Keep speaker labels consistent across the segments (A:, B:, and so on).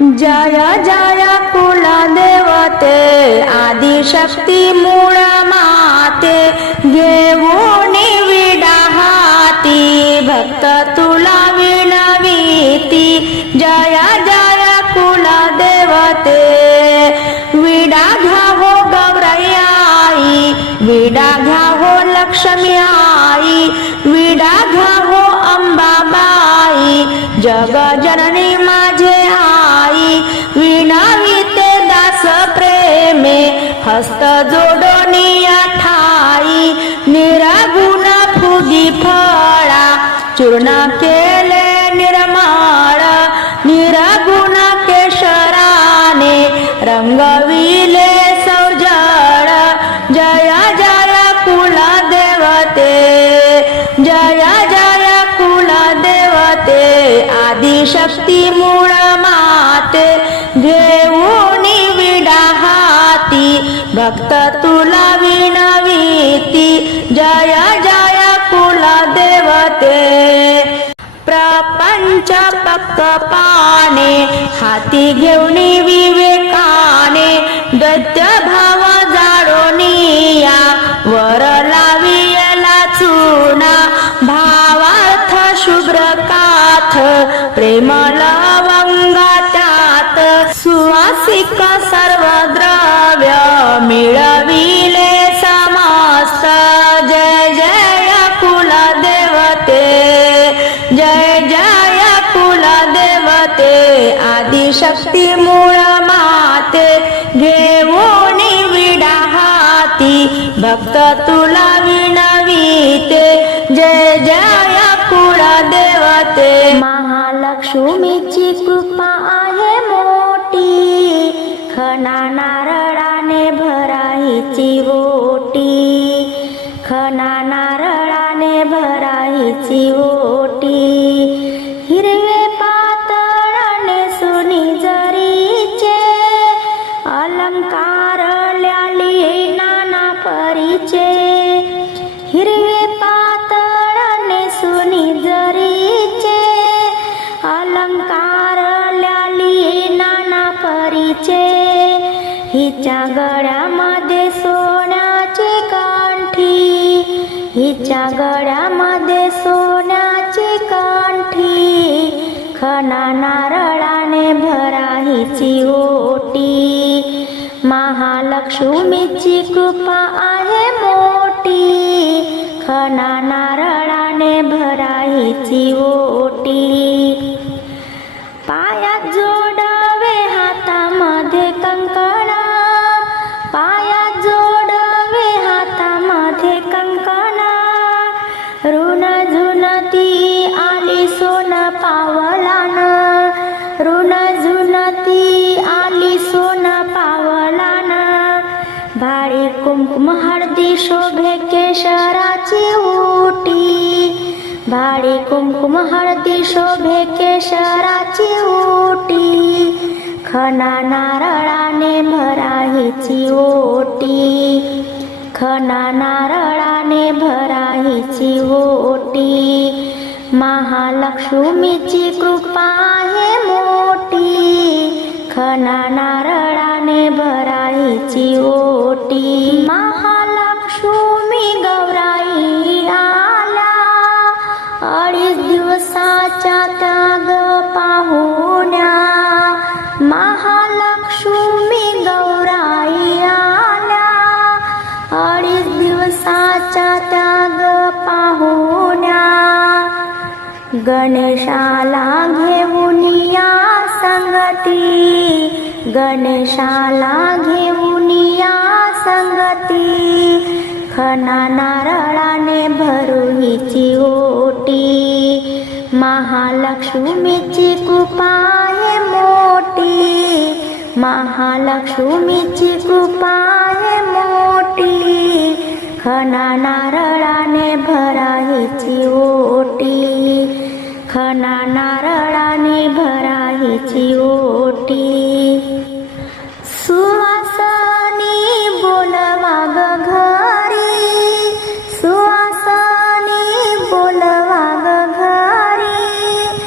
A: जय जय कुलदेवते आदिशक्ती मूळ माते घेऊन विडा हाती भक्त तुला विनविती. जय जय कुलदेवते विडा घ्या हो गौरई विडा घ्या हो लक्ष्मी आई विडा घ्या हो अंबाबाई. जग जननी जोडोनिया ठाई निरागुण फुगी फळा. चूर्ण केले निर्मळ निरागुण केशराने. रंगविले सौजळ जया जया कुला देवते. जया जया कुला देवते. आदिशक्ती भक्त तुला विनविती. जया कुला देवते प्रपंच पक्क पाने हाती घेऊन विवेकाने गद्य भाव जाडोनिया वर लावियला चुना भावार्थ शुभ्र काथ. प्रेम लवंगा त्यात सुवासिक शक्ती मूळ माते घेऊन विडा हाती भक्त तुला विनवीते जय जय कुलदेवते महालक्ष्मीची कृपा आहे मोठी. खना नारळाने भराईची ओटी. खना नारळाने भराईची ओटी. सोन्याची कांठी हिच्या गळ्यामध्ये सोन्याची कांठी खना नारळाने भराहीची ओटी महालक्ष्मीची कृपा आहे मोठी खना नारळाने भराहीची ओटी सोन पावलान ऋण झुनती आली सोन पावलान. भाळी कुंकुम हळदी शोभे केशराची ओटी भाळी कुंकुम हळदी शोभे केशराची उटी. खना नारळाने भरा लक्ष्मीची कृपा लक्ष्मी मोठी कृपाणा नारळाने भरायची ओटी. मा गणेशाला घेऊन या संगती. गणेशाला घेऊन या संगती. खना नारळाने भरुहीची ओटी. महालक्ष्मीची कृपाय मोठी महालक्ष्मीची कृपाय मोठी खना नारळाने भराहीची ओटी. खना नारळाने भराहीची ओटी. सुवासनी बोलवा ग घरी. सुवासनी बोलवा ग घरी.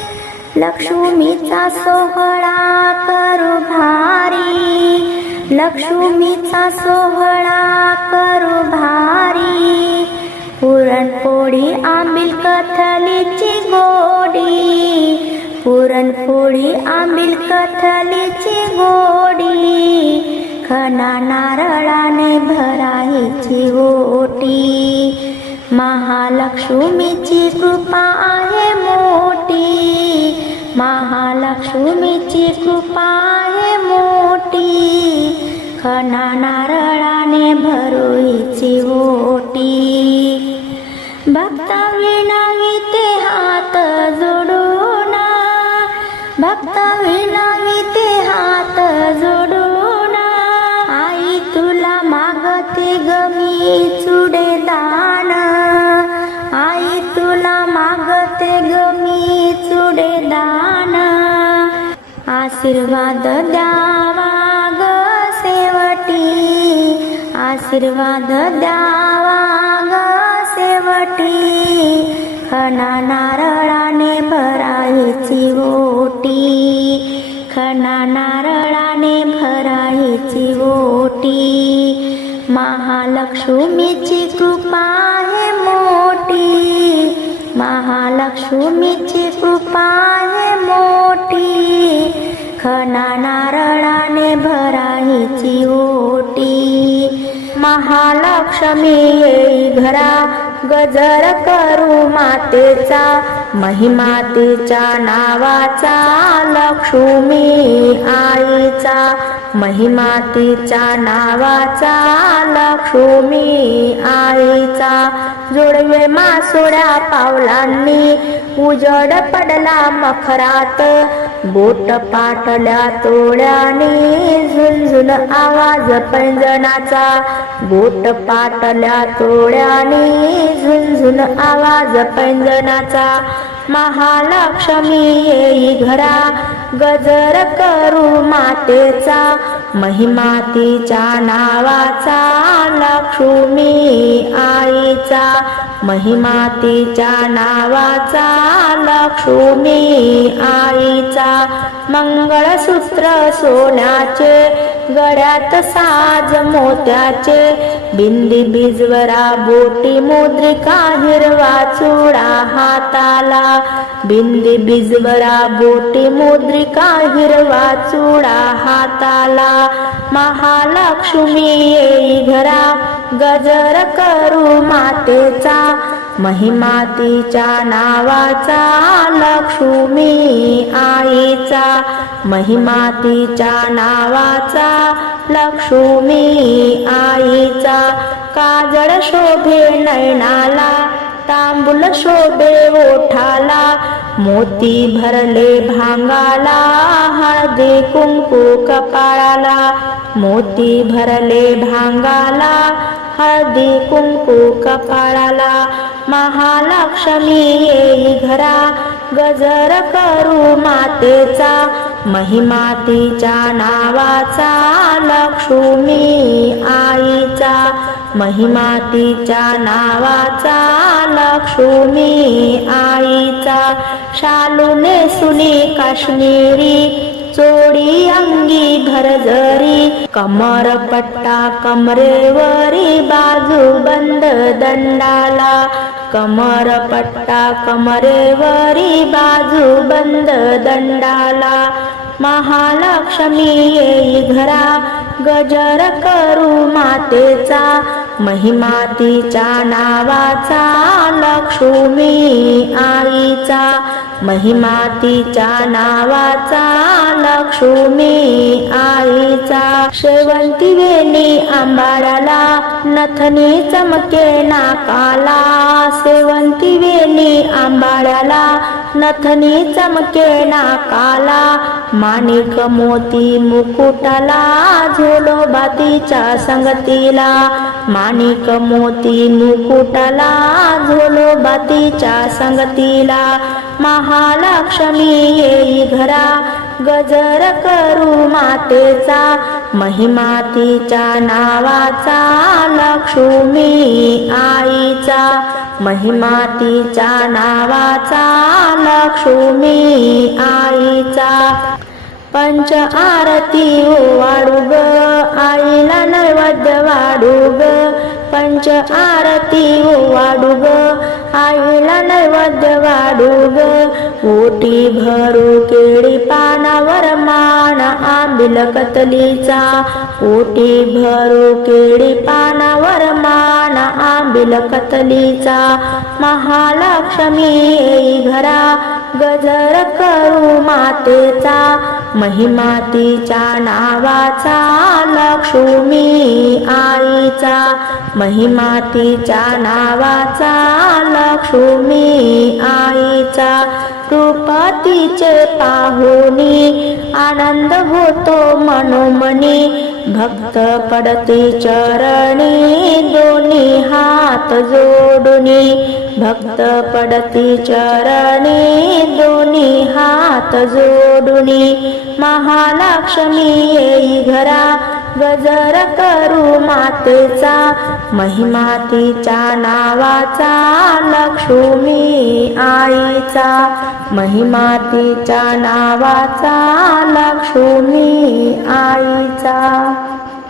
A: लक्ष्मीचा सोहळा कर
B: लक्ष्मीचा सोहळा करू भारी. पुरणपोळी आंबील कथलीची गोडी पुरणपोळी आंबील कथलीची गोडी खना नारळाने भरायची ओटी. महालक्ष्मीची कृपा आहे मोठी महालक्ष्मीची कृपा आहे मोठी खना नारळाने भरोईची ओटी. भक्ता विनाविते हात जोड भक्त विनविते हात जोडून. आई तुला मागते गमी चुडे दान. आई तुला मागते गमी चुडे दान. आशीर्वाद द्यावा ग सेवटी आशीर्वाद द्यावा ग सेवटी खणा नारळाने भरायची ओटी खना नारळाने भरायची ओटी. महालक्ष्मीची कृपा आहे मोठी. महालक्ष्मीची कृपा आहे मोठी. खना नारळाने भरायची ओटी. महालक्ष्मी येई घरा गजर करू मातेचा महिमा तिच्या नावाचा लक्ष्मी आईचा. महिमा तिच्या नावाचा लक्ष्मी आईचा. जुळवे मासोड्या पावलांनी उजड पडला मखरात. बोट पाटल्या तोड्याने झुंझुन आवाज पैंजणाचा. बोट पाटल्या तोड्याने झुंझुन आवाज पैंजणाचा. महालक्ष्मी येई घरा गजर करू मातेचा. महिमा तिच्या नावाचा लक्ष्मी आईचा. महिमा तिच्या नावाचा लक्ष्मी आईचा मंगळसूत्र सोन्याचे गळ्यात साज मोत्याचे बिंदी बिजवरा बोटी मुद्रिका हिरवा चुडा हाताला बिंदी बिजवरा बोटी मुद्रिका हिरवा चुडा हाताला. महालक्ष्मी येई घरा गजर करू मातेचा महिमातीच्या नावाचा लक्ष्मी आईचा. महिमातीच्या नावाचा लक्ष्मी आईचा. काजळ शोभे नयनाला तांबूल शोभे ओठाला मोती भरले भांगाला हळदी कुंकू कपाळाला मोती भरले भांगाला हळदी कुंकू कपाळाला महालक्ष्मी येई घरा. गजर करू मातेचा महिमा तिच्या नावाचा लक्ष्मी आईचा. महिमा तिच्या नावाचा लक्ष्मी आईचा. शालूने सुनी काश्मीरी चोडी अंगी भरजरी कमर पट्टा कमरेवरी बंद दंडाला कमर पट्टा कमरेवरी बाजू बंद दंडाला. महालक्ष्मी येई घरा गजर करू मातेचा. महिमा तिच्या नावाचा लक्ष्मी आईचा. महिमा तिच्या नावाचा लक्ष्मी आईचा. शेवंती वेणी आंबाराला नथनी चमके नाकाला. शेवंती वेणी आंबाड्याला नथनी चमके नाकाला. माणिक मोती मुकुटाला झोलो बातीच्या संगतीला. माणिक मोती मुकुटाला झोलो बातीच्या संगतीला. महालक्ष्मी येई घरा गजर करू मातेचा. महिमा तिच्या नावाचा लक्ष्मी आईचा. महिमा तिच्या नावाचा लक्ष्मी आईचा. पंच आरती हो वाढू ग आईला नैवेद्य वाढू ग पंच आरती हो वाढू ग आईला नैवेद्य वाढू ग. ओटी भरू केळी पानावर मान. आंबिल कतलीचा. ओटी भरू केळी पानावर मान. आंबिल कतलीचा. महालक्ष्मी घरा. गजर करू मातेचा. महिमा तिच्या नावाचा लक्ष्मी आईचा. महिमा तिच्या नावाचा लक्ष्मी आईचा. रूप तिचे पाहुनी आनंद होतो मनोमनी. भक्त पडती चरणी दोन्ही हात जोडुनी. भक्त पडती चरणी दोन्ही हात जोडुनी महालक्ष्मी येई घरा गजर करू मातेचा. महिमा तिच्या नावाचा लक्ष्मी आईचा. महिमा तिच्या नावाचा लक्ष्मी आईचा.